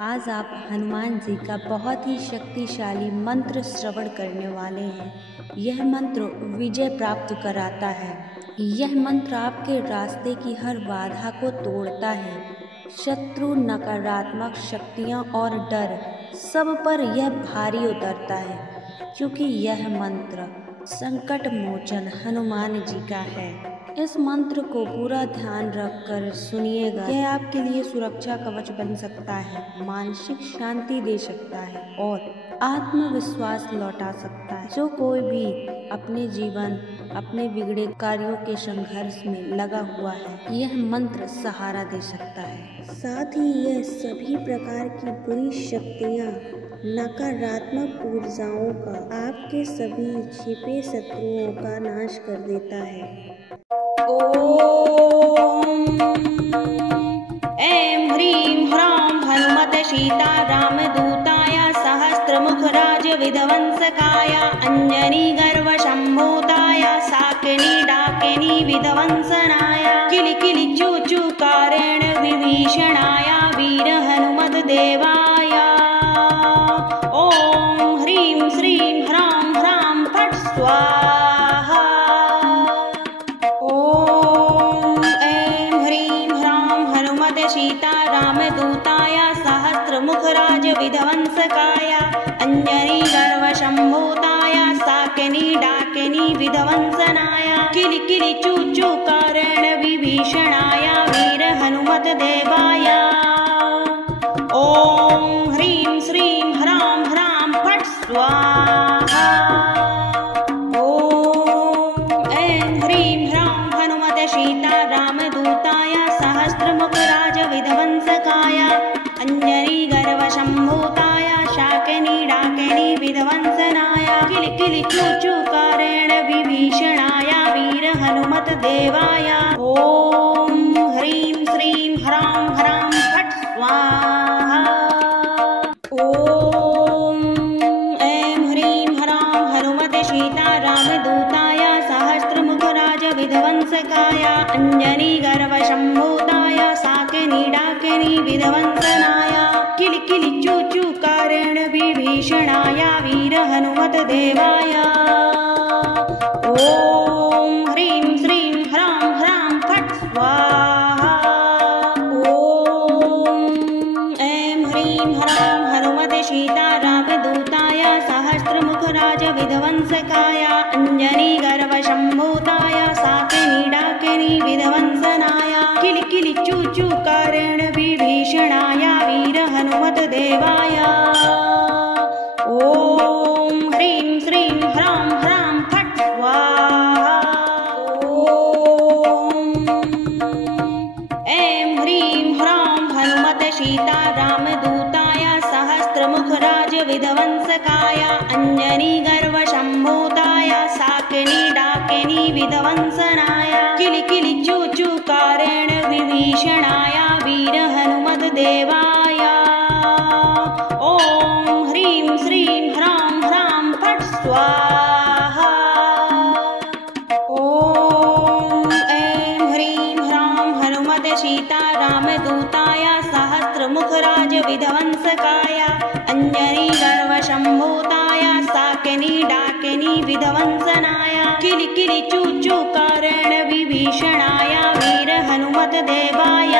आज आप हनुमान जी का बहुत ही शक्तिशाली मंत्र श्रवण करने वाले हैं। यह मंत्र विजय प्राप्त कराता है। यह मंत्र आपके रास्ते की हर बाधा को तोड़ता है। शत्रु, नकारात्मक शक्तियाँ और डर सब पर यह भारी उतरता है, क्योंकि यह मंत्र संकट मोचन हनुमान जी का है। इस मंत्र को पूरा ध्यान रखकर सुनिएगा। यह आपके लिए सुरक्षा कवच बन सकता है, मानसिक शांति दे सकता है और आत्मविश्वास लौटा सकता है। जो कोई भी अपने जीवन, अपने बिगड़े कार्यों के संघर्ष में लगा हुआ है, यह मंत्र सहारा दे सकता है। साथ ही यह सभी प्रकार की बुरी शक्तियाँ, नकारात्मक ऊर्जाओं का, आपके सभी छिपे शत्रुओं का नाश कर देता है। ओम ऐं ह्रीं ह्रां हनुमते सीतारामदूताय सहस्रमुखराज विध्वंसकाय अंजनी गर्व संभूताय साकिनी डाकिनी विध्वंसनाय किलिकिलि चूचूकारेण विभीषणाय वीर हनुमत देवाय ओम ह्रीं श्रीं ह्रां ह्रां फट् स्वाहा। सीतारामदूताय सहस्रमुखराज विध्वंसकाय अंजनी गर्व संभूताय साकिनी डाकिनी विध्वंसनाय किलिकिलि चूचूकारेण विभीषणाय वीर हनुमत देवाय ओम ह्रीं श्रीं ह्रां ह्रां फट् स्वाहा। ओम ऐं ह्रीं ह्रां हनुमते सीतारामदूताय सहस्रमुखराज विध्वंसकाय अंजनी गर्व संभूताय शाकिनी डाकिनी विध्वंसनाय किलिकिलि चूचूकारेण विभीषणाय वीर हनुमत देवाय ओम ह्रीं श्रीं ह्रां ह्रां फट् स्वाहा। ओम ऐं ह्रीं ह्रां हनुमते सीतारामदूताय सहस्रमुखराज विध्वंसकाय अंजनी गर्व संभूताय साकिनी डाकिनी विध्वंसनाय किलिकिलि चूचूकारेण विभीषणाय वीर हनुमत देवाय ओम ह्रीं श्रीं ह्रां ह्रां फट् स्वाहा। ओम ऐं ह्रीं ह्रां हनुमते सीतारामदूताय सहस्रमुखराज विध्वंसकाय अंजनी गर्व संभूताय साकिनी डाकिनी विध्वंसनाय किलिकिलि चूचूकारेण विभीषणाय वीर हनुमत देवाय ओम ह्रीं श्रीं ह्रां ह्रां फट् स्वाहा। ओम ऐं ह्रीं ह्रां हनुमते सीतारामदूताय सहस्रमुखराज विध्वंसकाय अंजनी गर्व संभूताय साकिनी डाकिनी विध्वंसनाय किलिकिलि चूचूकारेण विभीषणाय वीर हनुमत देवाय ओम ह्रीं श्रीं ह्रां ह्रां फट् स्वाहा। ओम ऐं ह्रीं ह्रां हनुमते सीतारामदूताय सहस्रमुखराज विध्वंसकाय अंजनी गर्व संभूताय साकिनी डाकिनी विध्वंसनाय किलिकिलि चूचूकारेण विभीषणाय वीर हनुमत देवाय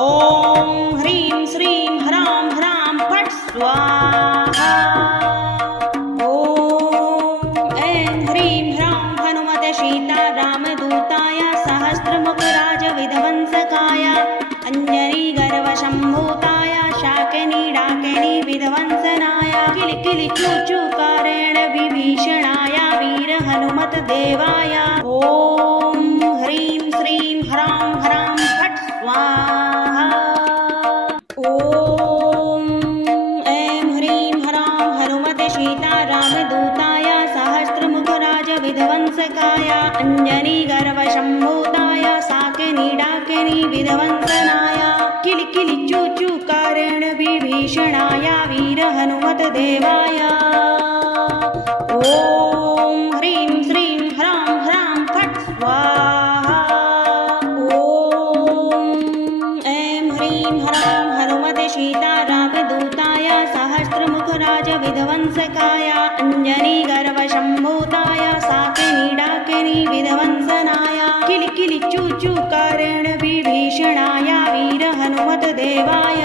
ओम ह्रीं श्रीं ह्रां ह्रां फट् स्वाहा। ओम ऐं ह्रीं ह्रां हनुमते सीतारामदूताय सहस्रमुखराज विध्वंसकाय अंजनी गर्व संभूताय शाकिनी डाकिनी विध्वंसनाय किलिकिलि चूचूकारेण विभीषणाय वीर हनुमत देवाय ओम ह्रीं श्रीं ह्रां ह्रां फट् स्वाहा। ओम ऐं ह्रीं ह्रां हनुमते सीतारामदूताय सहस्रमुखराज विध्वंसकाय अंजनी गर्व संभूताय साकिनी डाकिनी विध्वंसनाय किलिकिलि चूचूकारेण विभीषणाय वीर हनुमत देवाय ओम ह्रीं श्रीं ह्रां ह्रां फट् स्वाहा। ओम राजविध्वंसकाय अंजनी गर्भसम्भूताय साकिनी डाकिनी विध्वंसनाय किलिकिलि चूचूकारेण विभीषणाय वीर हनुमत देवाय